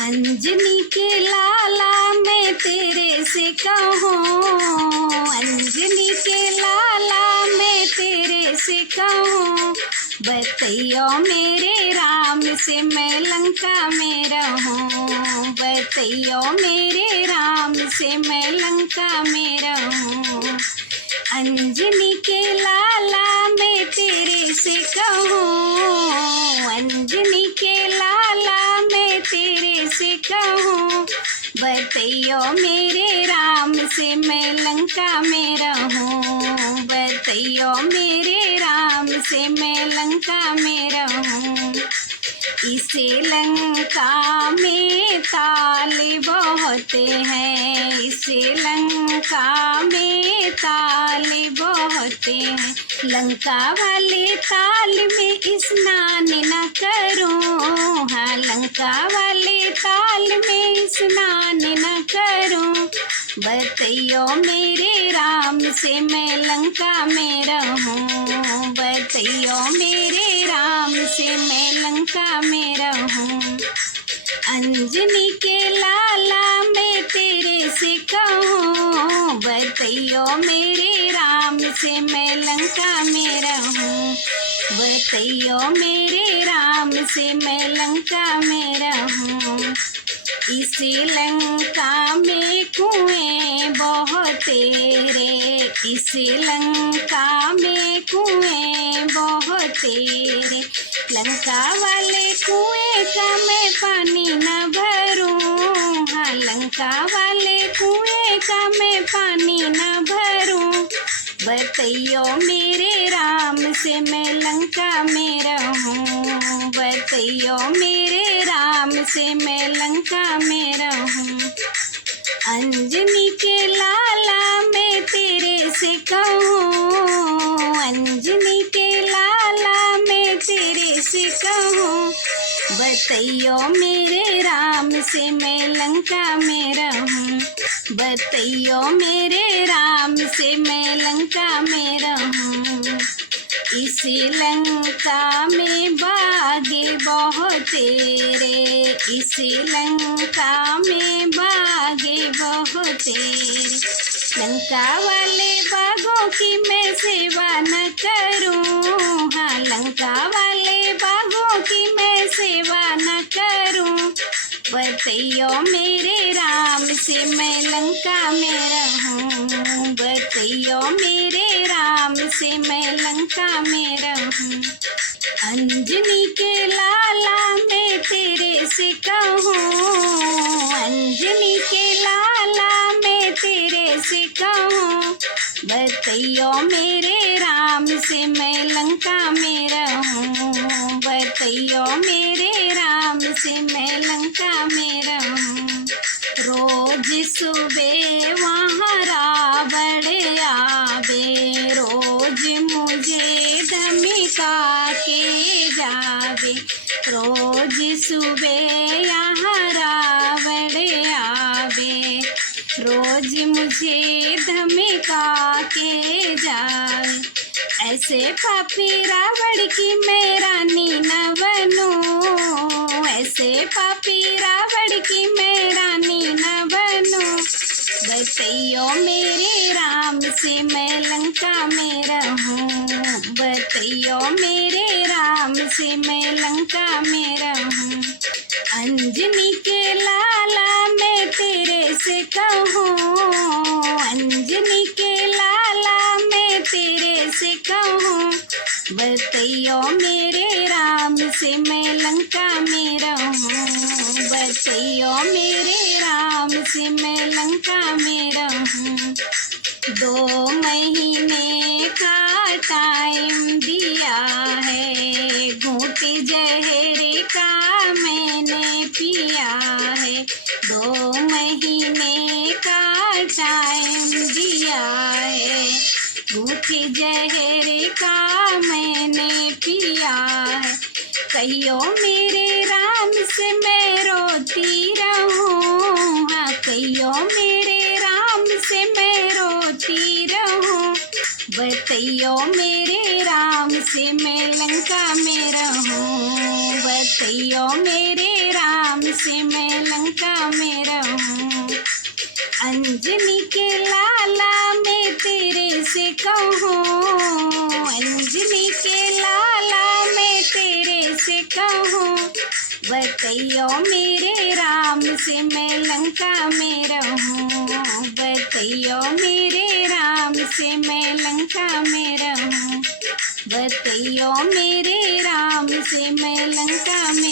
अंजनी के लाला मैं तेरे से कहूँ, अंजनी के लाला मैं तेरे से कहूँ, बतैयो मेरे राम से मैं लंका में रहूँ, बतैयो मेरे राम से मैं लंका में रहूँ। अंजनी के लाला मैं तेरे से कहूँ, अंजनी के लाला मैं तेरे से कहूँ, बतैयो मेरे राम से मैं लंका में रहूँ, बतैयो मेरे राम से मैं लंका में रहूँ। इसे लंका में ताले बहुत हैं, इसे लंका में ताले बहुत हैं, लंका वाले ताल में स्नान न करूं, हाँ लंका वाले ताल में स्नान न करूं, बतैयो मेरे राम से मैं लंका में रहूं, बतैयो मेरे राम से मैं लंका में रहूं। अंजनी के लाला मैं तेरे से कहूँ, बतैयो मेरे राम से मैं लंका में रहूँ, बतैयो मेरे राम से मैं लंका में रहूँ। इस लंका में कुएं बहुत तेरे, इस लंका में कुएं बहुत तेरे, लंका वाले कुएं का मैं पानी न भरूं, हाँ लंका वाले कुएं का मैं पानी न भरूं, बतैयो मेरे राम से मैं लंका में रहूं, बतैयो मेरे राम से मैं लंका में रहूं। अंजनी के लाला मैं तेरे से कहूँ, अंजनी के लाला मैं तेरे से कहूँ, बतैयो मेरे राम से मैं लंका में रहूँ, बतैयो मेरे राम से मैं लंका में रहूँ। इस लंका में बागे बहुत तेरे, इस लंका में बागे बहुत तेरे, लंका वाले बागों की मैं सेवा न करूं, हाँ लंका वाले बागों की मैं सेवा न करूं, बतैयो मेरे राम से मैं लंका में रहूं, बतैयो मेरे राम से मैं लंका में रहूं। अंजनी के लाला मैं तेरे से कहूँ, अंजनी के लाला मैं तेरे से कहूँ, बतैयो मेरे राम से मैं लंका में रहूँ, बतैयो मेरे राम से मैं लंका में रहूँ। रोज सुबह वहाँ रावण आवे, रोज मुझे धमका के जावे, रोज सुबह यहाँ रावण आवे, रोज मुझे धमका के जावे, ऐसे पापी रावण की मैं रानी न बनूं, ऐसे पापी रावण की मैं रानी न बनूं, बतैयो मेरे राम से मैं लंका में रहूं, बतैयो मेरे राम से मैं लंका में रहूं। अंजनी के लाला मैं तेरे से कहूँ, अंजनी के लाला मैं तेरे से कहूँ, बतैयो मेरे राम से मैं लंका में रहूँ, बतैयो मेरे राम से मैं लंका में रहूँ। 2 महीने का टाइम दिया है, घूंट जहर का मैंने पिया है, 2 महीने का टाइम दिया है, घूंट जहर का मैंने पिया है, कहियो मेरे राम से मैं रोती रहूं, हाँ कहियो मेरे राम से मैं रोती रहूं, बतैयो मेरे राम से मैं लंका में रहूं, बतैयो मेरे राम से मैं लंका में रहूं। अंजनी के लाला मैं तेरे से कहूँ, अंजनी के लाला मैं तेरे से कहूँ, बतैयो मेरे राम से मैं लंका में रहूं। बतैयो मेरे राम से मैं लंका में रहूं। बतैयो मेरे राम से मैं लंका में